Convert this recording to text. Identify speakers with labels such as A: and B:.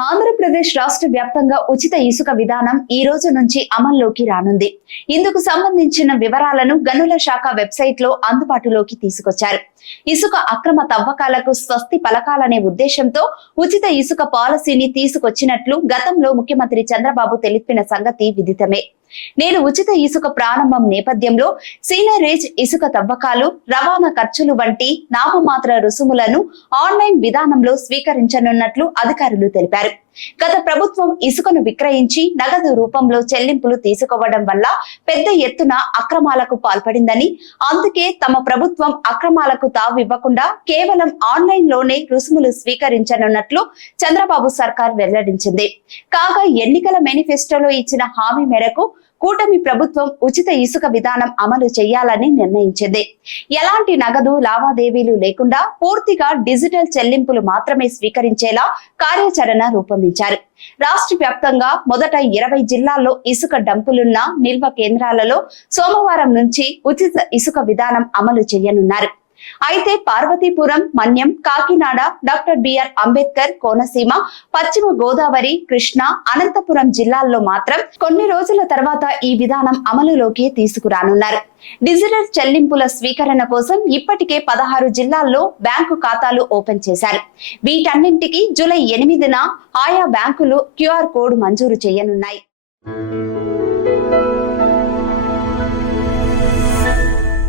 A: ఆంధ్రప్రదేశ్ రాష్ట్ర వ్యాప్తంగా ఉచిత ఇసుక విధానం ఈ రోజు నుంచి అమల్లోకి రానుంది. ఇందుకు సంబంధించిన వివరాలను గనుల శాఖ వెబ్సైట్లో అందుబాటులోకి తీసుకొచ్చారు. ఇసుక అక్రమ తవ్వకాలకు స్వస్తి పలకాలనే ఉద్దేశంతో ఉచిత ఇసుక పాలసీని తీసుకొచ్చినట్లు గతంలో ముఖ్యమంత్రి చంద్రబాబు తెలిపిన సంగతి విదితమే. నేను ఉచిత ఇసుక ప్రారంభం నేపథ్యంలో సీనరేజ్ ఇసుక తవ్వకాలు రవాణా ఖర్చులు వంటి నామమాత్ర రుసుములను ఆన్లైన్ విధానంలో స్వీకరించనున్నట్లు అధికారులు తెలిపారు. గత ప్రభుత్వం ఇసుకను విక్రయించి నగదు రూపంలో చెల్లింపులు తీసుకోవడం వల్ల పెద్ద ఎత్తున అక్రమాలకు పాల్పడిందని అందుకే తమ ప్రభుత్వం అక్రమాలకు తావివ్వకుండా కేవలం ఆన్లైన్లోనే రుసుములు స్వీకరించనున్నట్లు చంద్రబాబు సర్కార్ వెల్లడించింది. కాగా ఎన్నికల మేనిఫెస్టోలో ఇచ్చిన హామీ మేరకు కూటమి ప్రభుత్వం ఉచిత ఇసుక విధానం అమలు చేయాలని నిర్ణయించింది. ఎలాంటి నగదు లావాదేవీలు లేకుండా పూర్తిగా డిజిటల్ చెల్లింపులు మాత్రమే స్వీకరించేలా కార్యాచరణ రూపొందించారు. రాష్ట్ర వ్యాప్తంగా మొదట ఇరవై జిల్లాల్లో ఇసుక డంపులున్న నిల్వ కేంద్రాలలో సోమవారం నుంచి ఉచిత ఇసుక విధానం అమలు చేయనున్నారు. అయితే Parvathipuram Manyam Kakinada doctor B R Ambedkar Konaseema Paschima Godavari Krishna Anantapuram జిల్లాల్లో మాత్రం కొన్ని రోజుల తర్వాత ఈ విధానం అమలులోకి తీసుకురానున్నారు. డిజిటల్ చెల్లింపుల స్వీకరణ కోసం ఇప్పటికే పదహారు జిల్లాల్లో బ్యాంకు ఖాతాలు ఓపెన్ చేశారు. వీటన్నింటికి జూలై ఎనిమిదిన ఆయా బ్యాంకులు క్యూఆర్ కోడ్ మంజూరు చేయనున్నాయి.